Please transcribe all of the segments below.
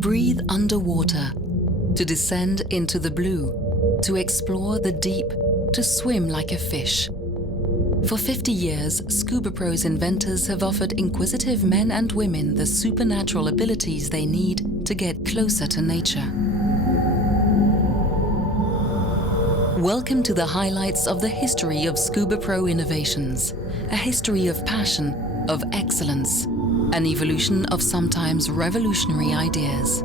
breathe underwater, to descend into the blue, to explore the deep, to swim like a fish. For 50 years, ScubaPro's inventors have offered inquisitive men and women the supernatural abilities they need to get closer to nature. Welcome to the highlights of the history of ScubaPro innovations, a history of passion, of excellence, an evolution of sometimes revolutionary ideas.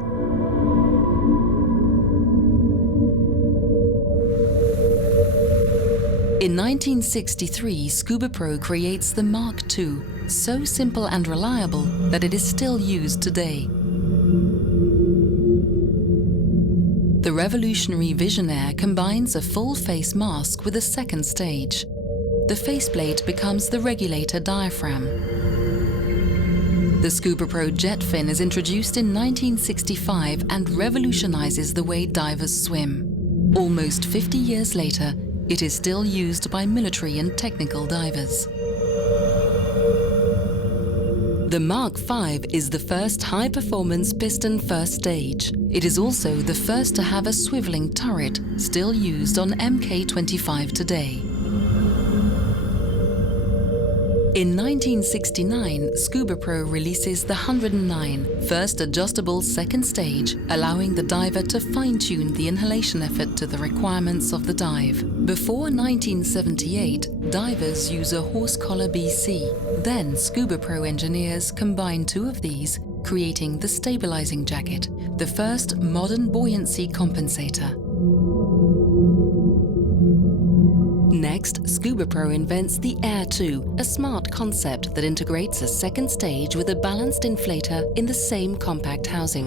In 1963, ScubaPro creates the Mark II, so simple and reliable that it is still used today. The revolutionary VISIONAIRE combines a full-face mask with a second stage. The faceplate becomes the regulator diaphragm. The ScubaPro jet fin is introduced in 1965 and revolutionizes the way divers swim. Almost 50 years later, it is still used by military and technical divers. The Mark V is the first high-performance piston first stage. It is also the first to have a swiveling turret, still used on Mk-25 today. In 1969, ScubaPro releases the 109, first adjustable second stage, allowing the diver to fine-tune the inhalation effort to the requirements of the dive. Before 1978, divers use a horse collar BC. Then ScubaPro engineers combine two of these, creating the stabilizing jacket, the first modern buoyancy compensator. Next, ScubaPro invents the Air 2, a smart concept that integrates a second stage with a balanced inflator in the same compact housing.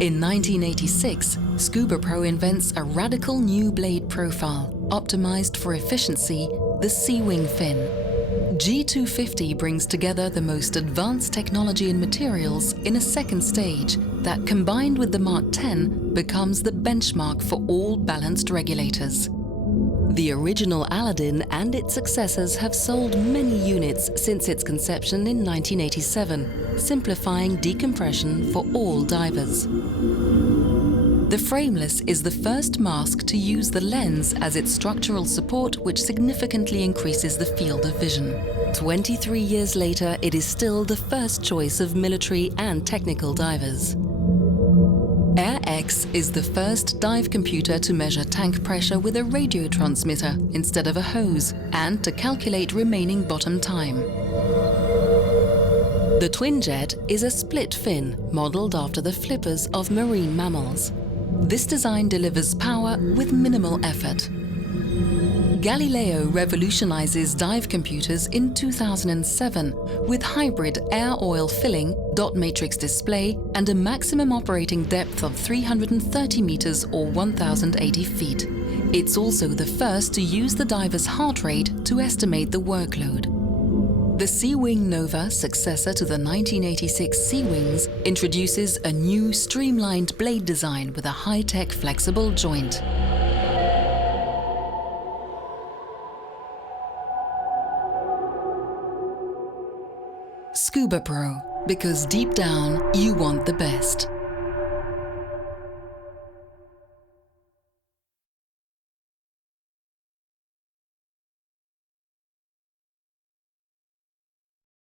In 1986, ScubaPro invents a radical new blade profile, optimized for efficiency, the C-wing fin. G250 brings together the most advanced technology and materials in a second stage that, combined with the Mark X, becomes the benchmark for all balanced regulators. The original Aladdin and its successors have sold many units since its conception in 1987, simplifying decompression for all divers. The frameless is the first mask to use the lens as its structural support, which significantly increases the field of vision. 23 years later, it is still the first choice of military and technical divers. Air X is the first dive computer to measure tank pressure with a radio transmitter instead of a hose, and to calculate remaining bottom time. The Twinjet is a split fin, modeled after the flippers of marine mammals. This design delivers power with minimal effort. Galileo revolutionizes dive computers in 2007 with hybrid air-oil filling, dot matrix display, and a maximum operating depth of 330 meters or 1,080 feet. It's also the first to use the diver's heart rate to estimate the workload. The Sea-Wing Nova, successor to the 1986 Sea-Wings, introduces a new streamlined blade design with a high-tech flexible joint. ScubaPro, because deep down you want the best.